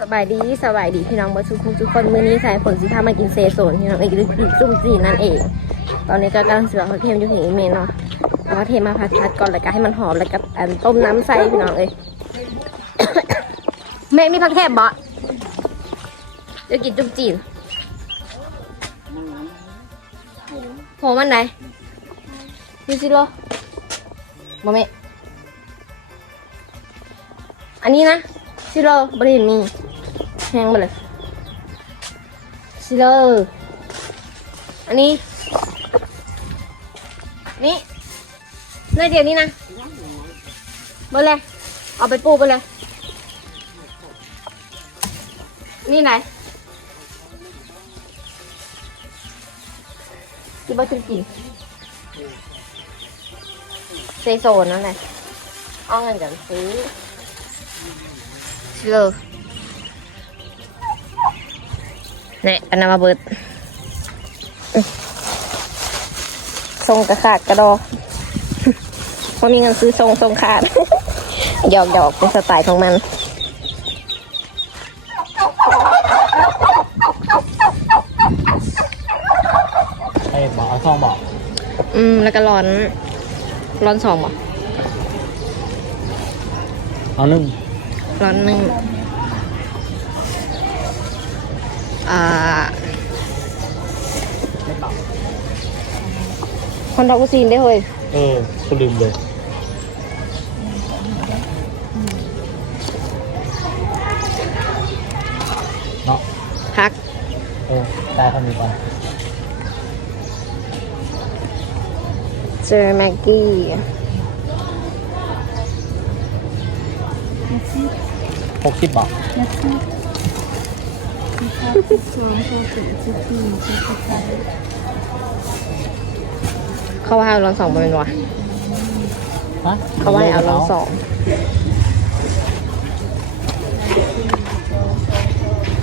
สบายดีสบายดีพี่น้องเบรทุกคนทุกคนมื้อนี้สายฝนสิพามากินเซโซนพี่น้องเอกหรือกินซุ่มจีนั่นเอง ตอนนี้ก็กำลังเสือเขาเทมอยู่ถึงอีเมนเนาะเอาเขาเทมาพัดๆก่อนแล้วก็ให้มันหอมแล้วก็ต้มน้ำใส่พี่น้องเอ้ยแม่มีผักแทบบ่จะกินจุ่มจีนโหมันไหนดูสิโลบ่แม่อันนี้นะซิโลบริเห็นมี แห้งไปเลยซิโลอันนี้ นี่เนื้อเดียวนี้นะเบอเลย เอาไปปูไปเลย นี่ไหนที่บ้านกินเซโซนนั่นแหละเอาเงินกันซื้อเลย เนี่ยอันนั้นมาเบิดอื้อทรงกระขาดกระดอพอมีเงินซื้อทรงทรงขาดหยอกหยอกเป็นสไตล์ของมันไอ้บอกเอาซองบอก อืม แล้วก็ร้อน ร้อนสองบ่เอาหนึ่งร้อนหนึ่งอ่า ไม่เปล่า คนทักอุซีนได้เฮ้ยเออกูลืมเลยเนาะพัก เออ ได้เท่านี้ก่อนเจอแม็กกี้หกสิบบาท เขาว่าให้เอาร้อนสองมาเป็นวะฮะเขาว่าให้เอาร้อนสอง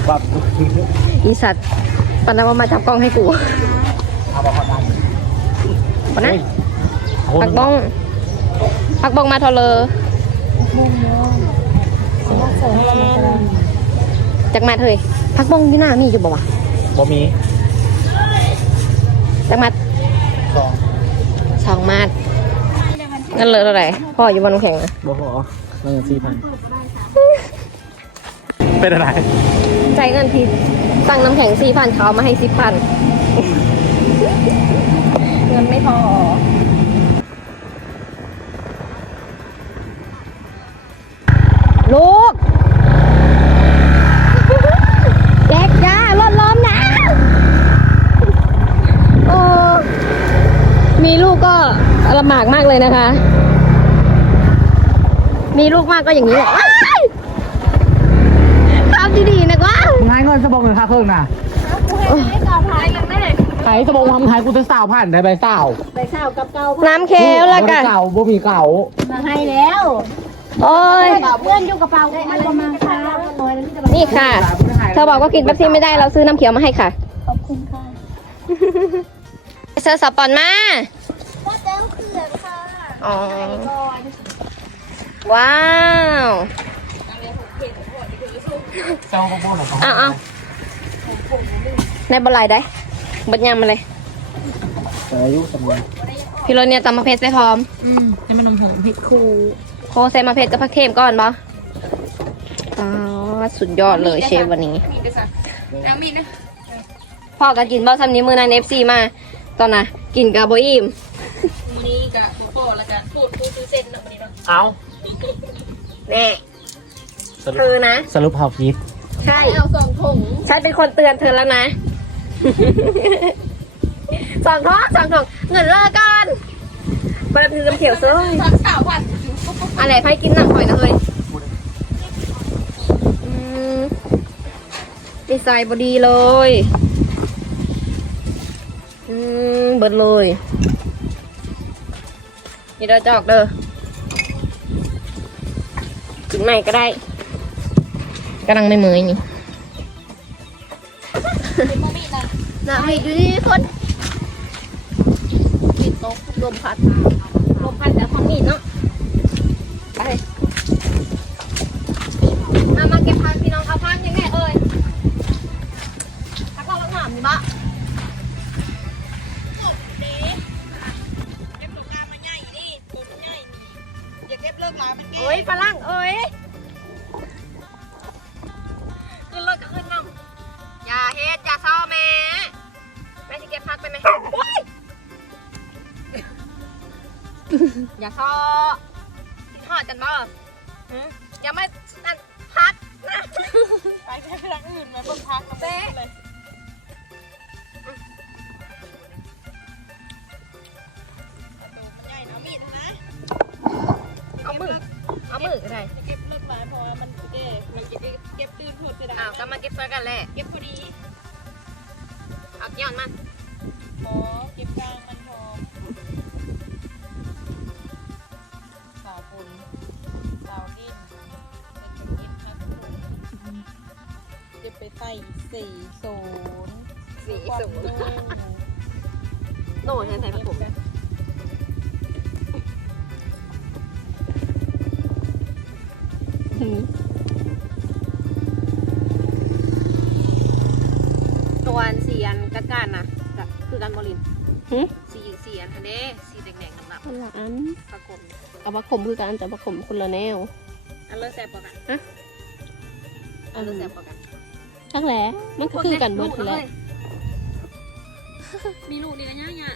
แบบอีสัตว์ปนันว่ามาจับกล้องให้กูเอาบอกคนนั้นปะนะเฮ้ยพักบ้องพักบ้องมาทอเลอจากมาเถอะ พักบ้องอยู่หน้ามีอยู่บ่วะบ่มีจากมาซองสองมาดงั้นเหลือเท่าไหร่พ่ออยู่บนน้ำแข็งนะบ่พอเงินสี่พันเป็นอะไรใจายเงินทีตั้งน้ำแข็งสี่พันเขาเอามาให้สิบพันเงินไม่พอ ลูก แจกจ้ารถล้อมนะโอ้มีลูกก็ ลำบากมากเลยนะคะ มีลูกมากก็อย่างนี้แหละทำดีๆนะกว่ามึงให้เงินสบงหรือค่าเครื่องน่ะขายสบงทำขายกูจะสาวผ่านได้ใบสาวน้ำเค็มแล้วกันเก่าบ่มีเก่ามาให้แล้วโอ้ยเพื่อนอยู่กระเป๋ามันประมาณค่ะนี่ค่ะ เธอบอกว่ากินแป๊บซี่ไม่ได้เราซื้อน้ำเขียวมาให้ค่ะ ขอบคุณค่ะเซอร์สปอนมา พ่อเติมเขื่อนค่ะ อ๋อ ก่อนว้าว เจ้าก็พูดหน่อยเอาเอาในบลายได้บัดยำมาเลย แต่อายุสมัยพี่รถเนี่ยตำมะเพ็ดใส่พร้อม อืมให้มันนมหอมเผ็ดคูโคใส่มะเพ็ดกับผักเทมก่อนบ่อ๋อสุดยอดเลยเชฟวันนี้พ่อก็กินบ่ซ้ำนี้มือนั้นเอฟซีมา ตอนน่ะ กินกับโบอิม เอาแน่สรุปเธอนะ สรุปเผาพีชใช่ เอาสองถุงฉันเป็นคนเตือนเธอแล้วนะ สองท้องสองถุงเงินเลิกกันเปิดคือน้ำเขียวซื้ออะไรไพ่กินหนังหอยนะเฮ้ยอืมดีไซน์บดีเลย อืมเบิดเลย นี่เราจอกเด้อ กินใหม่ก็ได้กำลังไม่เมยนี่น่ะมีอยู่ที่คนปิดโต๊ะลมพัดลมพัดแต่ของมีดเนาะ อย่าท้อกินทอดกันบ่หืมอย่ามานั่นพักนะ ไปแค่ไปรักอื่นมาต้องพักเต้เลย สีอันกัดกันนะก็คือกันบรินหึสีสีอันทันเด้สีแดงๆหนักคนละอันๆผักผมเอาบักขมคือกันแต่บักขมคนละแนว อันเลิศแซ่บกว่ากันฮะอันเลิศแซ่บกว่ากันชักแหล้มันก็คือกันเบิดลูแหเลละยมีลูกดีกันยังเนี่ย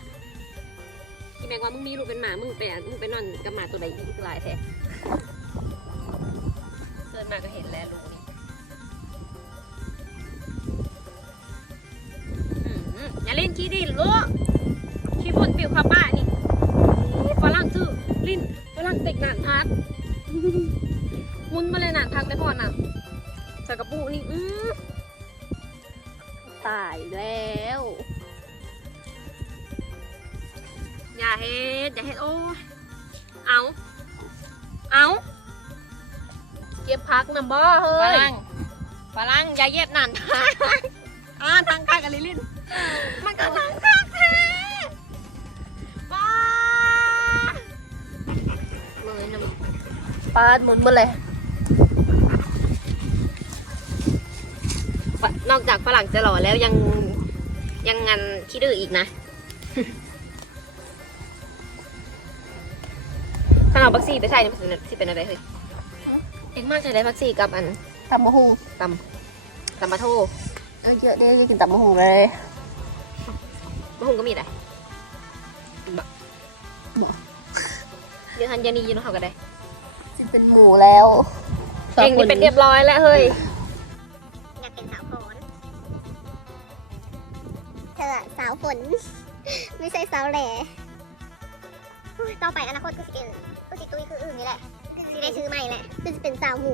ที่แมงว่ามึงมีลูกเป็นหมามึงไปอะมึงไปนอนกับหมาตัวใดอีกคือหลายแท้เดินมาก็เห็นแล้วลูก อืมอย่าเล่นขี้ดิลูกขี้ฝุ่นปิวผ้าป้านี่นี่ฝรั่งซื้อลิ้นฝรั่งเด็กหนานพัดมุนมาเลยหนานพักได้พอน่ะใส่กระปุกนี่อือตายแล้วอย่าเฮ็ดอย่าเฮ็ดโอ้ยเอาเอาเก็บพักนำบ่เฮ้ฝยรั่งฝรั่งอย่าเหย็บนั่นทางอ่าทางข้างกันลิลิน มันก็ทางข้างแท้ป้าเลยน้ำปาดหมุนหมดเลยฝนอกจากฝรั่งจะหล่อแล้วยังยังงันขี้ดื้ออีกนะถ้าเอาบักซี่ไปใส่เนี่ยมันสิสิเป็นอะไรเฮ้ยเอ็งมากใช้ได้บักซี่กับอันตำมะฮุงตำตำมาโทเออเยอะเด้จะกินตำมะฮุงเลย มะฮุงก็มีได้บะบ่เดี๋ยวทันยานีอยู่เนาะเขาก็ได้จะเป็นหมูแล้วเอ็งนี่เป็นเรียบร้อยแล้วเฮ้ยอยากเป็นสาวฝนเธอสาวฝน ไม่ใช่สาวแหล่อุ๊ยต่อไปอนาคตกูสิเป็นกูสิตุ้ยคืออื่นนี่แหละสิได้ชื่อใหม่แหละกูจะเป็นสาวหมู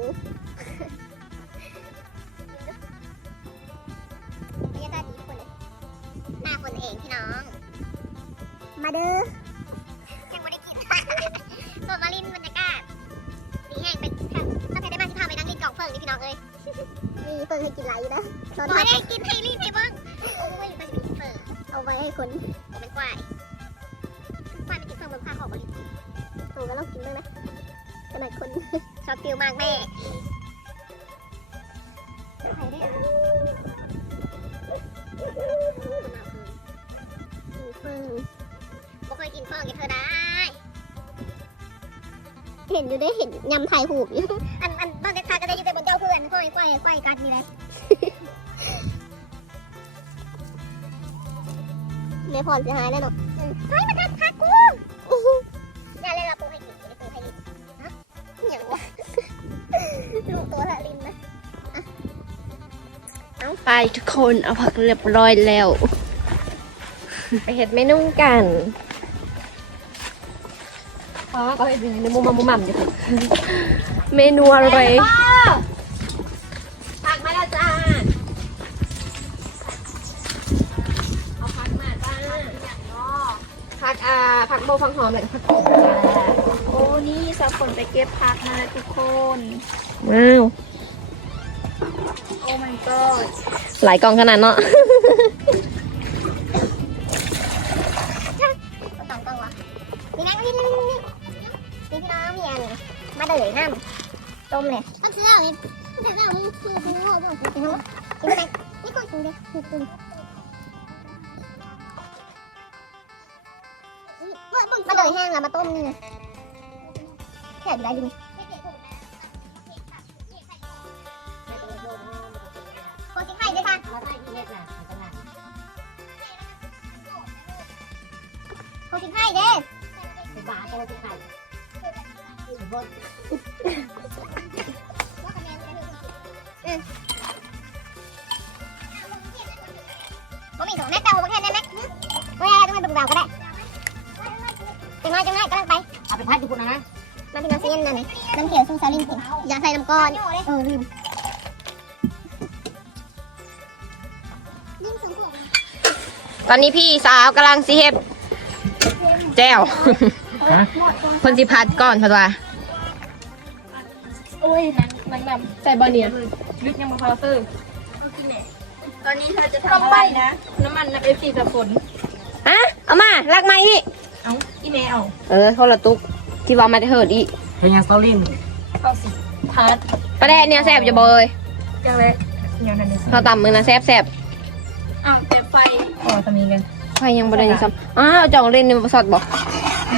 เห็นอยู่ได้เห็นยำไทยหูบอยู่อันอันบ้านเด็กทาก็ได้อยู่แต่บนเจ้าเพื่อนค่อยค่อยค่อยกัดนี่แหละไม่พรจะหายแน่นอนเฮ้ยมันกัดขากูอย่าเลยละปูให้กินอย่าปูให้ลินฮะอย่างวะลูกตัวละลินนะไปทุกคนเอาผักเรียบร้อยแล้ว ไปเห็ดเมนูกัน อ๋อก็เห็ดในมุมมัมมุมมัมอยู่เมนูอะไรผักมาแล้วจ้าเอาผักมาจ้าผักอ่าผักโบผักหอมเลยผักกบจ้าโอ้นี่สาวฝนไปเก็บผักมาแล้วทุกคนว้าวโอ้ my god หลายกองขนาดเนาะ มาเดยน้ำต้มเลยต้องซื้อเอานี่แต่เรามึงคือคือโง่บ่กินมั้ยกินไหมนี่ก็กินเลยคือกินมาเดยแห้งแล้วมาต้มนี่แค่ได้ดิ ซาลินเห็นอย่าใส่น้ำก้อน เออลืมยิ่งสูงสุดตอนนี้พี่สาวกำลังสิเฮ็ดแจ้วฮะคนสิพัดก่อนพัดว่าโอ้ยนังนังดำใส่บอเนียลึกยังมาพาซื้อตอนนี้เธอจะทำอะไรนะ น้ำมันนะเอฟซีจะฝนฮะเอามาลักไม้อีกเอาอีเมลเออคนละตุกที่ว่ามาได้เหิดอีกเป็นยังสตอรี่เข้าสิ พัดประเด็นเนี่ยแซ่บจะเบยจังเลยเดี๋ยวนั่นเลยเขาตำมือนะแซ่บแซ่บอ้าวแต่ไฟพอจะมีกันใครยังประเด็นซ้ำอ้าวจ่องเล่นในสอดบอกเพิ่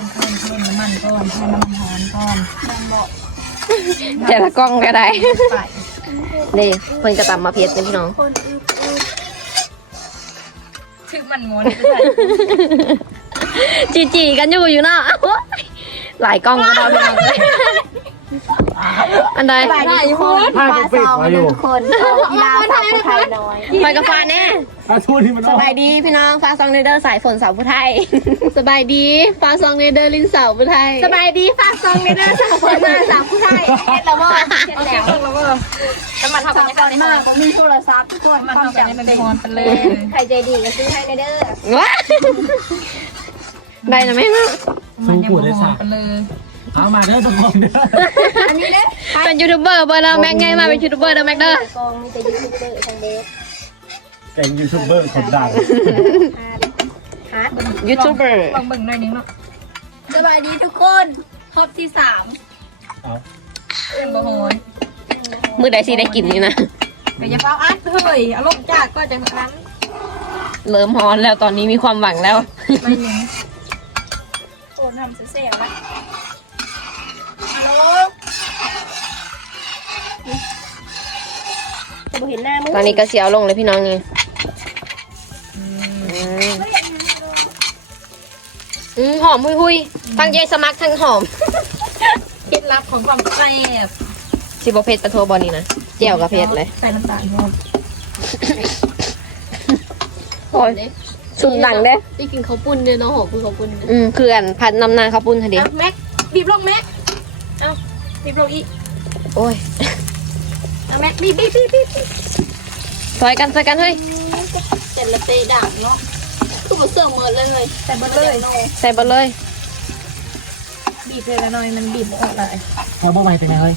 มเพิ่มเพิ่มน้ำมันก่อนให้น้ำมันหอมก่อนแต่ละกล้องก็ได้ใส่นี่เพิ่นกระตำมาเพียรพี่น้องคนอึบอึบชื่อมันม้วนจีจีกันอยู่อยู่เนาะโอ๊ย หลายกล้องก็ได้พี่น้องเลยอันใดได้คนผ้าก็ปิดไว้อยู่คนกีฬาสาวผู้ไทยน้อยไปกับฟ้าแน่อาชูที่มันสบายดีพี่น้องฟ้าซองเนเดอร์สายฝนสาวผู้ไทย สบายดีฟ้าซองเนเดอร์ลินสาวผู้ไทย สบายดีฟ้าซองเนเดอร์สาวฝนสาวผู้ไทยเฮ็ดแล้วบ่โอเคแล้วก็น้ำมันเท่ากันยังไงมากผมมีโทรศัพท์ทุกคนมันเท่ากันยังเป็นพรไปเลยใครใจดีก็ซื้อให้เด้อว้าได้นะแม่ เนาะมันยังเป็นพรไปเลยเอามาเด้อทุกคนเด้อเป็นยูทูบเบอร์เบอร์เราแม็กไงมาเป็นยูทูบเบอร์เด้อแม็กเด้อกองมีแต่ยูทูบเบอร์ทางเด็กแกงยูทูบเบอร์คนดังยูทูบเบอร์ลองเบิ่งหน่อยนึงเนาะสบายดีทุกคนครบที่สามเอาเป็นบ่โหยมือใดสิได้กินนี่นะแต่อย่าเฝ้าอัดเฮ้ยอารมณ์จากก็จะนั้นเริ่มฮอนแล้วตอนนี้มีความหวังแล้วำเสียๆนะฮัลโหลจะบ่เห็นหน้ามึงตอนนี้ก็เสียวลงเลยพี่น้องนี่อืมอืมหอมหุยหุยๆทั้งเยสมักทั้งหอมเคล็ดลับของความแซ่บสิบเพชรปะโทบอนี่นะเจียวกับเพชรเลยใส่น้ำตาลพร้อมโอ้ย สุดหนังเด้ได้กินข้าวปุ้นเนี่ยเนาะหอมคือข้าวปุ้นอืมคืออันพัดน้ำนานข้าวปุ้นทีเดียวอะแม็กบีบลงแม็กเอาบีบลงอีกโอ้ยเอาแม็กบีบบีบบีบบีบซอยกันซอยกันเฮ้ยเสร็จแล้วเตะด่างเนาะคือมาเสื่อมหมดเลย แต่เบิดเลยใส่บดเลยบีบเลยละหน่อยมันบีบออกเลยเอาบ่ใหม่เป็นไงเฮ้ย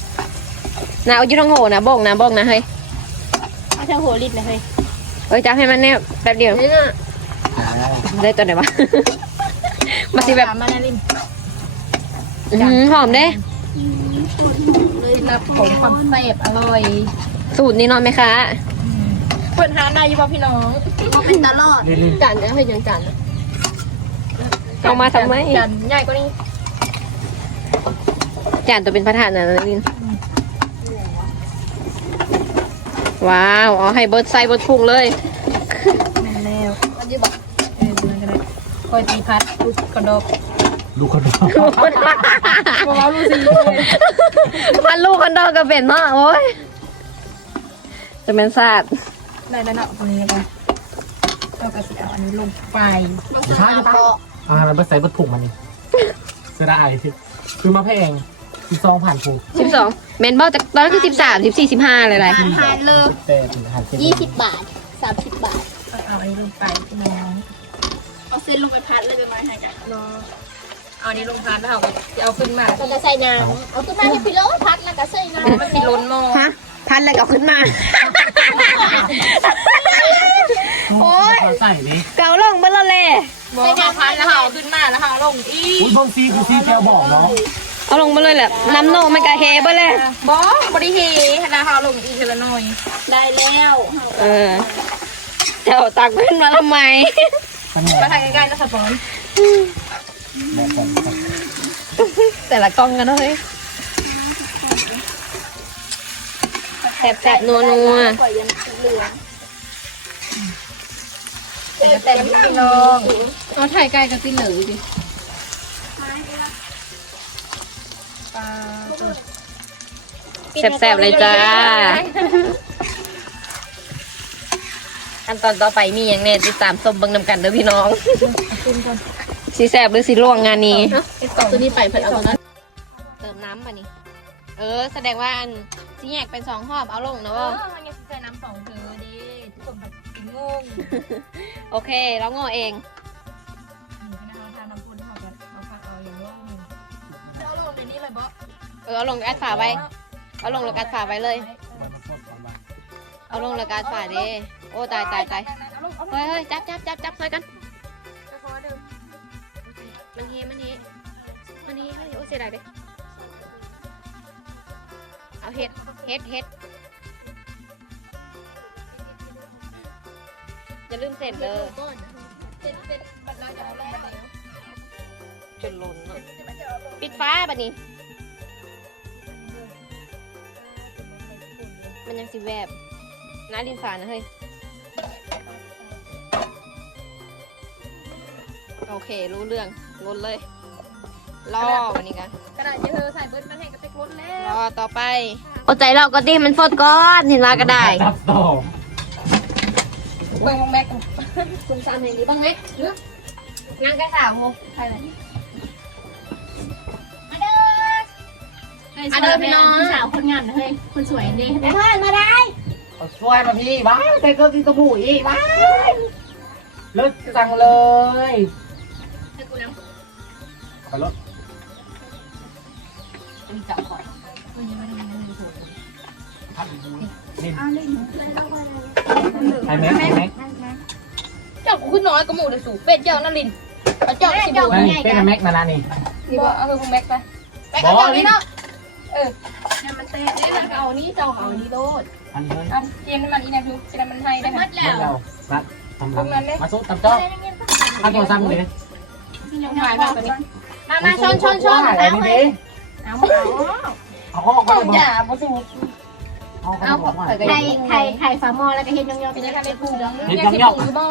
นะเอาอยู่ท้องโหนะบ้งนะบ้งนะเฮ้ยเอาเท่าหัวลิดนะเฮ้ยเอ้ยจับให้มันแน่แป๊บเดียวนี่น่ะ ได้ตัวไหนวะ มาสิแบบมานาลินอื้อหือหอมเด้เคล็ดลับของความแซ่บอร่อยสูตรนี้นอนไหมคะเปิดหาได้อยี่ป่ะพี่น้องเป็นตลอดนี่นี่จานจะให้ยังจานนะเอามาทำไมจานใหญ่กว่านี้จานตัวเป็นพระธาตุนะนิน ว้าว เอาให้เบิร์ดไซเบิร์ดพุงเลย แม่นแล้วมันยี่บอกเออมันก็ได้ คอยตีพัดลูกกระดกลูกคนเดียวบอกว่าลูกซีเลยพันลูกกันดอกกระเป็นเนาะโอ้ยจะเป็นศาสตร์ได้แล้วเนาะตรงนี้ไปเราก็สิเอาอันนี้ลงไปใช่ปะอ่ามันไปใส่บรรทุกมันนี่เสียดายที่คือมาแพงที่ซองผ่านผูกสิบสองเมนบอลจากตอนนั้นคือสิบสามสิบสี่สิบห้าเลยไรทานเลยแต่ถึงหันเจ็ดยี่สิบบาทสามสิบบาทเอาอันนี้ลงไปพี่น้อง เอาเส้นลงไปพัดเลยไปไหมหายใจรอเอาอันนี้ลงพัดแล้วเอาจะเอาขึ้นมาแล้วก็ใส่น้ำเอาขึ้นมาให้พี่โลพัดแล้วก็ใส่น้ำมันสิล้นหม้อฮะพันอะไรกับขึ้นมา โอ้ยใส่ดิเกาลงเบลเลยบอกเอาพัดแล้วเอาขึ้นมาแล้วเอาลงอีอุ้ยบางซีคือซีแกบอกเนาะเอาลงมาเลยแหละน้ำโนมันกะเฮเบลเลยบอกบริเฮแล้วเอาลงอีกทีละหน่อยได้แล้ว เออเจ้าตักขึ้นมาทำไมคะแนน มาทางใกล้ๆนะสปอนแบบของแต่ละกล้องกันเฮ้ยแสบแสบนัวนัวปล่อยยันเหลืองแต่แต่พี่น้องเอาถ่ายใกล้กับตีเหลืองดิแซ่บๆเลยจ้า ขั้นตอนต่อไปมีอย่างแน่ติดตามชมเบิ่งนำกันเด้อพี่น้องสีแซ่บหรือสีล่วงงานนี้ตัวนี้ไปเพิ่นเอาตัวนั้นเติมน้ำป่ะนี่ เออ แสดงว่าอันสีแยกเป็นสองหอบเอาลงนะเอว่าอมันยังใส่น้ำสองถือดีทุกคนแบบกินงงโอเคแล้วงอเอง นะคะทาน้ำพุนเขาแบบเขาพักเอาอย่างร่องหนึ่งเอาลงในนี้เลยบ่เออเอาลงกัดฝาไว้ เอาลงแล้วกัดฝาไว้เลย เอาลงแล้วกัดฝาดิ โอ้ตายตายตายเอาลงเอาลงเฮ้ยเฮ้ยจับจับจับจับใส่กันมันเฮมันเฮมันเฮเฮ้ยโอ้เสียดายเด้เอาเห็ดเห็ดเห็ดอย่าลืมเสร็จเด้อเป็นเป็นบัตรเราจะเอาแรกแล้วจนล้นเนอะปิดฟ้าบัดนี้ มันยังสิแวบน้าดินฟ้านะเฮ้ย โอเค รู้เรื่องล้นเลยรอวันนี้กันกระดาษที่เธอใส่เบิร์ดมันแห้งก็เต็กล้นแล้รวอต่อไปอดใจเราก็ดีมันฟดก้อนเห็นว่าก็ได้จับต่อเบิ่งของแม็กคุณซันเห็นดีบ้างไหมนั่งกระสาวโมใช่เลยอะเดินพี่น้องสาวคนงามเฮ้ยคนสวยนี่เพื่อนมาได้เอาช่วยมาพี่บ้ายแต่ก็ที่สบู่อีกบ้ายเลิศจังเลยให้กูน้ำเอา ไปรถมีจับก่อนพัดดูนี่ไอ้แม็กไอ้แม็กเจ้ากูขึ้นน้อยก็หมูเลยสูเป็ดเจ้านั่นลินเอาเจ้าสิบูนี่เป็นไอ้แม็กนั่นนะนี่นี่บ่เอาของแม็กไปแม็กเอาเจ้านี้เนาะเออเนี่ยมันเตะนี่มันเอานี่เจ้าเอานี่โดดอันนี้เลยเอาเกมนี่มันอีนะดูเกมมันให้ได้ไหมเดี๋ยวเรานัดทำรังมาสู้ตำจ๊อกข้าวเกี๊ยวซ้ำเลยยังถ่ายมาตัวนี้ มามาชนชนชนเอาไปดิเอาเอาเอาห้องก็เอาได้อย่าบ่สูบเอาก็ได้บอกว่าไข่ไข่ไข่ฝาหม้อแล้วก็เฮ็ดยองๆเป็นเป็นยังไงเป็นปูยังเห็นยังย่สิองปูอยู่บ่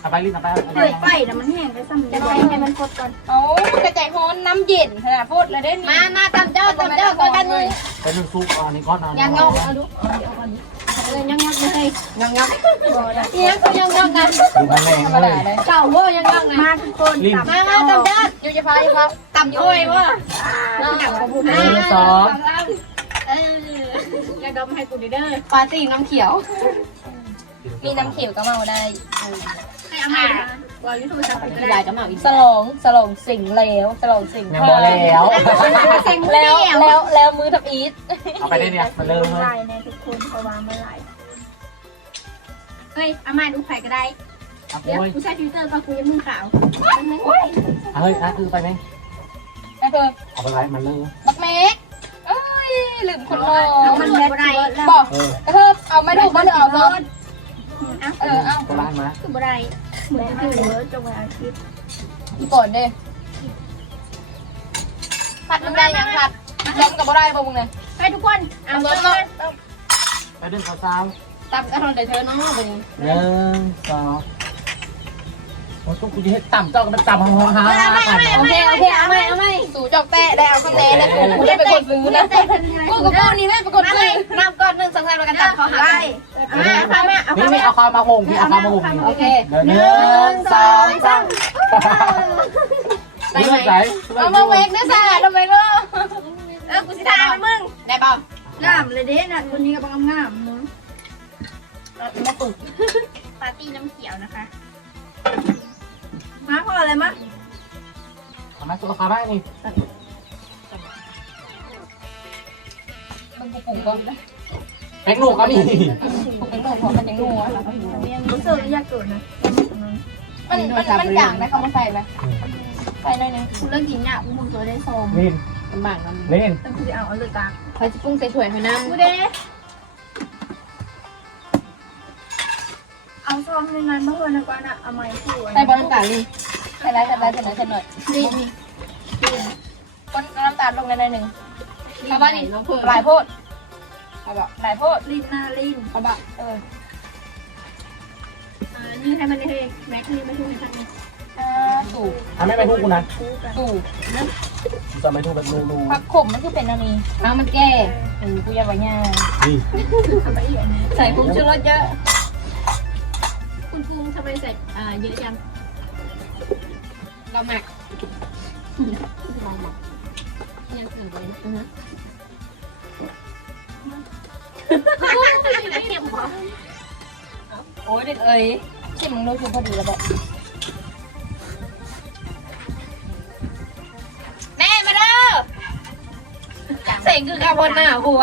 เอาไปรีบเอาไปเปิดไฟแล้วมันแห้งไปซ้ำจะได้ให้มันฟดก่อนเอากระจายฮ้อนน้ำเย็นขนาดพูดเลยได้นี่มามาตามเจ้าตามเจ้าตัวกันเลยไปนึ่งซุปอันนี้ก้อนเอายังงอกเอาดู เออยองๆเลยยังงอกเลี้ยงก็ยังยังกันดูมันแรงธรรมเลดายเลยเก่าว่ายังยังไงมาทุกคนรีบมามาตามเจ้าอยู่จะพาอยู่ครับต่ำย้อยว่าต่างกับพูดหนึ่งสองเอออย่าดมให้กูเด้อปาร์ตี้น้ำเขียว มีน้ำเขียวก็เมาได้ให้อามา ว่ายูทูบซับก็ลาได้ยก็มาอีกสลองสลองสิ่งแล้วสลองสิ่งยังบอกแล้วแล้วแล้วแล้วมือทับอีทเอาไปได้เนี่ยมาเริ่มเลยได้ในทุกคนเพราะว่าเมื่อไหร่เฮ้ยอามาดูไข่ก็ได้ เอาเดี๋ยวโอ้ยกูใช้ฟิลเตอร์มาคุยกับมึงขาวมันนึงเฮ้ยนะคือไปไหมไอ้เพิ่มเอาไปไรมันเลยบักเมกเอ้ยลืมคนรอมันแมทได้บอกเออไอ้เพิ่มเอาไม่ถูกมาหรือเอาเพิ่ม อะเออเอาก็ร้านมาคือบ่ได้เหมือนที่เหลือจงไว้อาทิตย์ก่อนเด้ผัดมันได้ยังผัดล้มกับบ่ได้บ่มึงเนี่ยไปทุกคนเอาเอาเลล้มยเนาะไปเดินสาวตำกระทอนเดี๋ยวเธอเนาะเป็นๆหนึ่งสอง โอ้ตุ๊กกูจะให้ต่ำเจ้าก็มันต่ำห้องห้องฮาโอเคโอเคเอาไม่เอาไม่สู่จอกแตะได้เอาข้างในแล้วกูได้เป็นคนซื้อนะกูกับกูนี่ได้เป็นคนซื้อน้ำก้อนหนึ่งสองสามแล้วกันตัดเขาหาได้เอามาเอามาเอานี่นี่เอาข้าวมาวงพี่เอาข้าวมาวงโอเคหนึ่งสองสามนี่มันไหนเอามาเวกด้วยซ่าทำไมเนาะเออกูสิทายมึงได้เปล่างามเลยเด้น่ะคนนี้ก็บังงามเนาะมาตุกปาร์ตี้น้ำเขียวนะคะ มาพออะไรมะทำไมสุขภาพบ้างนี่มันกูปุ่งก่อนแป้งหนูก็มีกูเป็นหนูของมันยังนัวรู้สึกอยากเกิดนะมันมันมันจางนะเขามาใส่ไหมใส่หน่อยนึงกูเลิกกินเนี่ยกูมึงตัวได้ซองเล่นลำบากนั่นเล่นแต่กูจะเอาเอาเลยกลางเขาจะปรุงใส่ถ้วยให้น้กูเด้เอาซองในงานเมื่อวันก่อนอะเอาไม้คู่ใส่บอลน้ำตาลนี่ใส่ไรใส่ไรใส่ไหนใส่หน่อยนี่ก้นน้ำตาลลงในหน่อยหนึ่งเอาบ้านี่ำน้องเพิ่มหลายโพดเอาแบบหลายโพดลิ้นหน้าลิ้นเอาแบบเอออ่านี่ให้มันได้แม็กนี่ไม่ถูกให้ทางนี้อ่าสู่ทำไม่ไปทุกกูนะคู่กันสู่จะไม่ถูกแบบนูนูผักขมมันคือเป็นอันนี้อ้าวมันแก่เออกูอยากไว้ย่างนี่ใส่ผงชูรสเยอะ คุณภูมิทำไมใส่อ่าเยอะจัง เราหมักเราหมักยังถึงเลยอือฮะเค็มเหรอโอ้ยเด็กเอ้ยชิมมึงรู้คือพอดีแล้วแบบแม่มาเด้อเสียงคือคาร์บอนหน้าหัว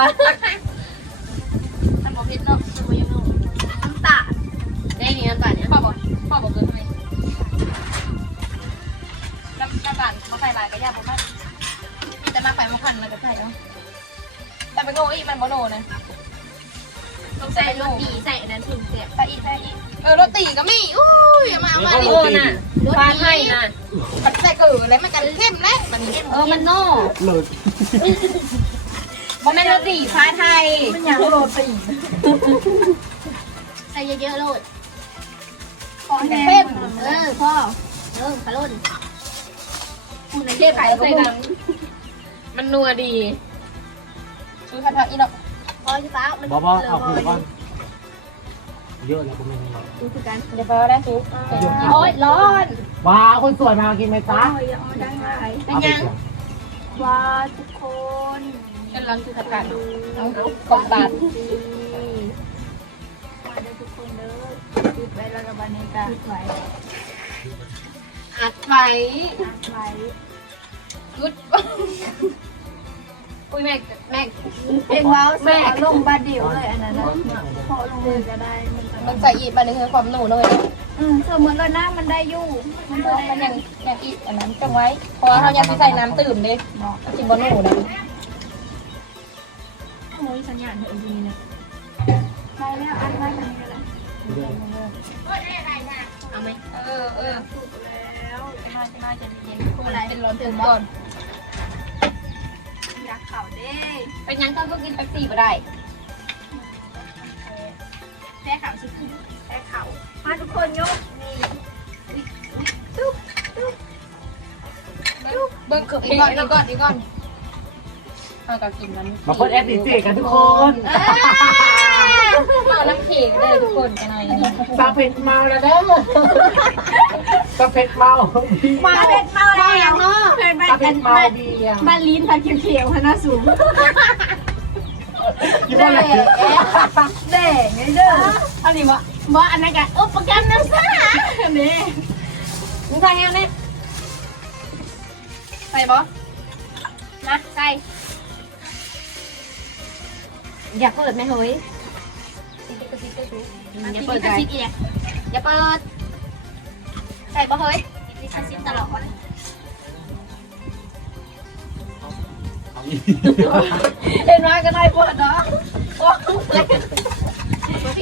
ทำบอกพิษเนาะทำบอกยังเนาะน้ำตาลได้นี่น้ำตาลเนี่ยพ่อบอกพ่อบอกเกิน ก็ยากผมมากมีแต่มาใส่มาพันแล้วก็ใส่เนาะแต่เป็นโง่อีกมันโมโนนะต้องใส่โน่ดีใส่อันนั้นถึงเสียบใส่อีกใส่อีกเออโรตีก็มีอุ้ยเอามาเอามาดิโอ้น่ะฟานให้น่ะมันใส่เกลือแล้วมันกันเข้มแล้วมันเข้มเออมันโน่เลยบ่แม่นโรตีฟ้าไทยมันอย่างโรตีใส่เยอะๆโลดคอเข้มเออพ่อเออปลาล่นคุณใน เทพไก่แล้วก็น้มันนัวดีำชูคาทาอีนอกพอใช่ปะมันบอกว่าเอาคือก่อนเยอะแล้วก็ไม่มีดูคือกันเดี๋ยวพอได้ทุกโอ๊ยร้อนว้าคนสวยมากินไหมจ๊ะได้ไหมเอาไปเถอะว้าทุกคนกันลังชูคาทาเอาของบาทมาได้ทุกคนเด้อปิดไว้แล้วกับบรรยากาศปิดไว้ อัดไว้อ่านไว้ยุดอุ้ยแม่แม่เป็นว้าวแม่ลงบาดเดียวเลยอันนั้นนะพอลงเลยก็ได้มันจะมันใส่อีกบานึงคือความหนูหน่อยอืมสมมติเราหน้ามันได้อยู่มันเพราะได้มันยังยังอีกอันนั้นจังไว้เพราะว่าเขายังใส่น้ำตื่มเลยกินบนหนูนะโอ้ยสัญญาณเหรอจริงๆนะได้แล้วอันไว้แบบนี้เลยเอาไหมเออเออถูกแล้วจะ มาจะมาจะเย็นๆเป็นร้อนถึงก่อนอยากเข่าเด้เป็นยังต้องกินแท็กซี่มาได้แพ้เข่าสิคือแพ้เข่ามาทุกคนยกนี่เบิ้งอีกก่อนอีกก่อนอีกก่อนเอากับกินนั้นมาเปิดแอปดีเจกันทุกคน เอาน้ำเข่งเลยทุกคนกันหน่อยนี่ตาเผ็ดเมาแล้วเด้อตาเผ็ดเมามาเด็ดมาแล้วเนาะเป็นตาเผ็ดเมาดีอะบ้านลิ้นพันเขียวๆคณะสูงคิดว่าอะไรแดงไงเด้ออันนี้วะว่าอันนั้นกันอุปกรณ์น้ำซ่านี่มึงใส่แห้วเนี่ยใส่บอนะใส่อยากเปิดไหมเฮ้ย อย่าเปิดกใจระซิบอีกอย่าเปิดใส่บ่เฮ้ยดิฉันซิมตลอดเอาอีกเห็นว่ากันได้ปวดเนาะ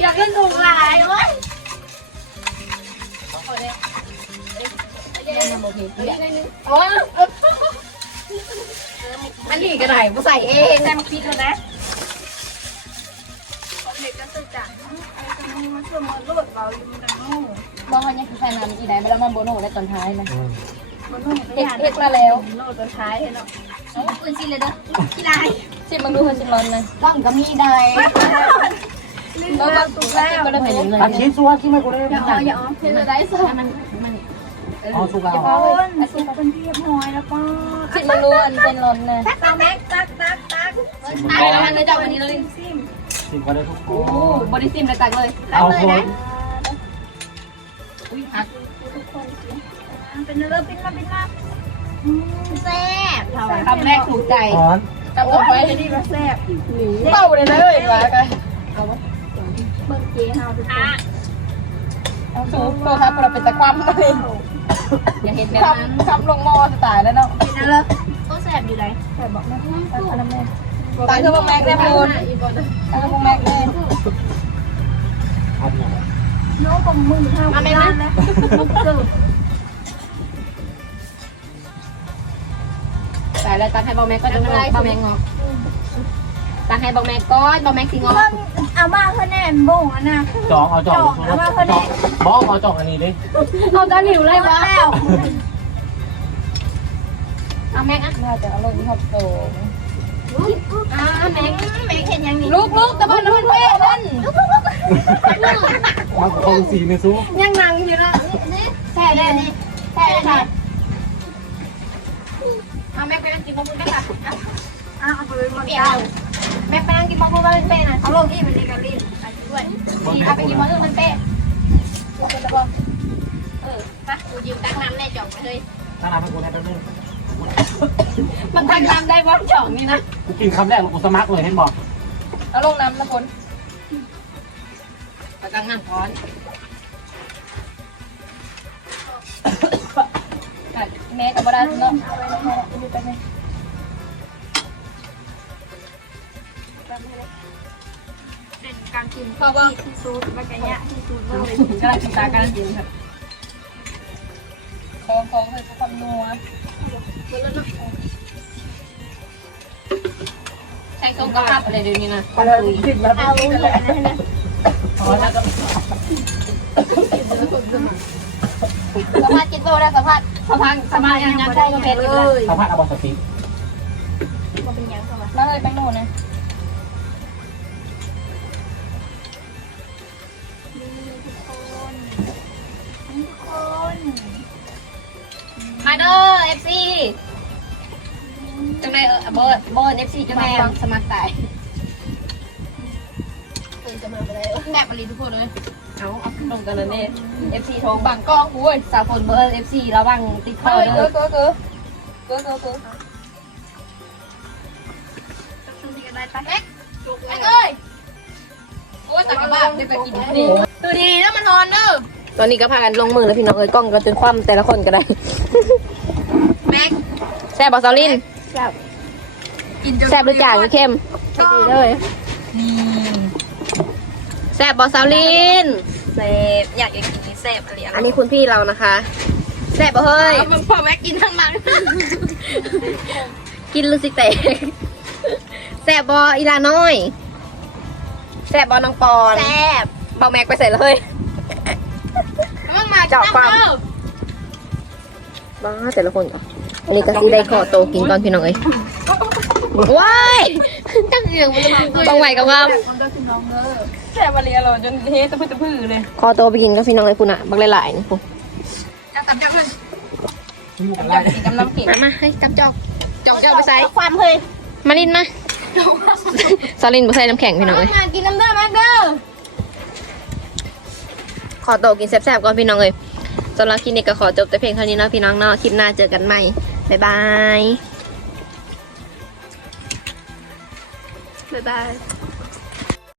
อยากเล่นถูกหลายเว้ยโอ้ยอันนี้ก็ได้กูใส่เองแต่มันคิดแล้วนะ อะไรกันนี่มันช่วยมันรูดเบาอยู่มันกันนู่บอกว่ายังคือใส่น้ำอีได้ไม่แล้วมันโบโน่ได้ตอนท้ายนะอืมมันนู่เอ็กเอ็กมาแล้วโน่ตัวท้ายเนาะเอาปืนซีเลยเด้อที่ได้ชิมมึงดูคนชิมมันนะต้องก็มีได้แล้วก็ถูกแล้วก็ได้เป็นเลยอันชิ้นซัวที่ไม่กูได้อย่าอ๋ออย่าอ๋อเพื่อได้สมันมันเอาสุกเอาคนสุกเป็นที่เรียบร้อยแล้วก็ชิมมึงดูอันเป็นร้อนนะตาแม็กตักตักตักไปแล้วมันเลยจับวันนี้เลย ซิมชิมก็ได้ทุกคโอ้นบริซิมเลยตักเลยเอาคนอุ้ยหักทุกคนสิเป็นเริ่มเป็นมาเป็นมาแซ่บเท่าไหร่คำแรกถูกใจถอนจับต่อไปนี่มาแซ่บเต้าเลยนะเอ้ยมากันเบิ่งเจ๊เฮาทุกคนเอาสูบโตครับเราเป็นตะความเลยอย่าเห็นแบบนั้นคำลงมอจะตายแล้วเนาะเป็นอะไรก็แซ่บอยู่ไหนแต่บอกนะอันนั้นแม่ ตายคือพวกแม็กได้พูนตายคือพวกแม็กได้เอาเนี่ยโน้กับมือเท่ากันแล้วมันเกิดใส่แล้วตักให้บอแม็กก็จะงอกบอแม็กงอกตักให้บอแม็กก้อนบอแม็กสิงอกเอามาเพื่อแน่นบ่งอะนะจองเอาจองจองบอกเอาจองอันนี้ดิเอาตาหลิวเลยวะแล้วเอาแม็กอะเราจะเอาลงท็อปโต อ่าแม็กแม็กเห็นยังนี่ลูกลูกตะบันตะบันเพ่นั่นมาคงสีในซุปยังนั่งอยู่นะแช่ได้นี่แช่ได้เอาแม็กไปนั่งกินมะม่วงกันค่ะอ้าวเอาไปเลยหมดเปลี่ยนแม็กไปนั่งกินมะม่วงกันเป้นะเอาลงนี่มันดีกันลิ้นไปด้วยบนนี่แม่เอาไปกูกินมะม่วงกันเป้ลูกเป็นตะบันเออปะกูยืมตั้งน้ำในจ่องไปเลยน่ารักมากกูแน่แป๊บนึง มันทำน้ำได้วัดจ่องนี่นะกูกินคำแรกกูสมัครเลยเห็นบอกเอาลงน้ำนะคนเอากลางน้ำร้อนแม่กับบ้านเนาะการกินเพราะว่าที่ซูดมันกันเนี่ยที่ซูดเลยกำลังกินตาการกินครับคอคอเลยทุกความนัว ใช้ส้มกระพับอะไรเดี๋ยวนี้นะเอาอย่างนั้นนะสภาพกินโตได้สภาพสภาพสภาพยังยังได้ก็เป็นเลยสภาพอาบอสติมันเป็นยังไงวะแล้วเลยไปโน่นนะมาเด้อ เออเบิร์ดเบิร์ดเอฟซีจังไรสมัครตายจะมาไปเลยแม่ปรีทุกคนเลยเอาเอาขึ้นลงกันเลยเนี่ยเอฟซีโทรบังกล้องอุ้ยสาวฝนเบิร์ดเอฟซีระวังติดคอเด้อเก้อเก้อเก้อเก้อเก้อช่วงที่กันได้ปะเอ๊ะเอ้ยโอ้ยสักกระบาดจะไปกินนี่ตัวดีแล้วมันนอนเด้อตอนนี้ก็พากันลงมือแล้วพี่น้องเอ้ยกล้องก็จนคว่ำแต่ละคนก็ได้ แม็กแซ่บบอสซาลิน กินจนแซ่บหรือจ่างหรือเค็มดีเลยแซ่บบอสซาลินเซฟอยากกินนี่เซฟอะไรอันนี้คุณพี่เรานะคะแซ่บบ่เฮ้ยมันพอแม็กกินทั้งนั้นกินลูกสิแตกแซ่บบออีลาน้อยแซ่บบอน้องปอนแซ่บเบาแม็กไปใส่เลยมันมาเจาะความบ้าแต่ละคนก่อนอันนี้ก็ซื้อได้ขอโตกินก่อนพี่น้องเอ้ย ว้ายตั้งเอียงมันต้องไหวกับงามแซ่บมาเรียเราจนเฮ้ตะพื้ตะพื้เลยขอโตไปกินกับพี่น้องเลยคุณอะบักหลายๆนี่คุณจะตับจับเพื่อนนี่กันจัไล่บกินกับน้ำเข็มมามาให้จับจอกจอกจอกไปใส่ความเฮ้ยมาลินมาซาลินไปใส่น้ำแข็งพี่น้องเอ้ยมากินน้ำเด้อแม็กเด้อขอโตกินแซ่บๆก่อนพี่น้องเอ้ยสำหรับคลิปนี้ก็ขอจบแต่เพียงเท่านี้เนาะพี่น้องเนาะคลิปหน้าเจอกันใหม่บ๊ายบาย บ๊ายบาย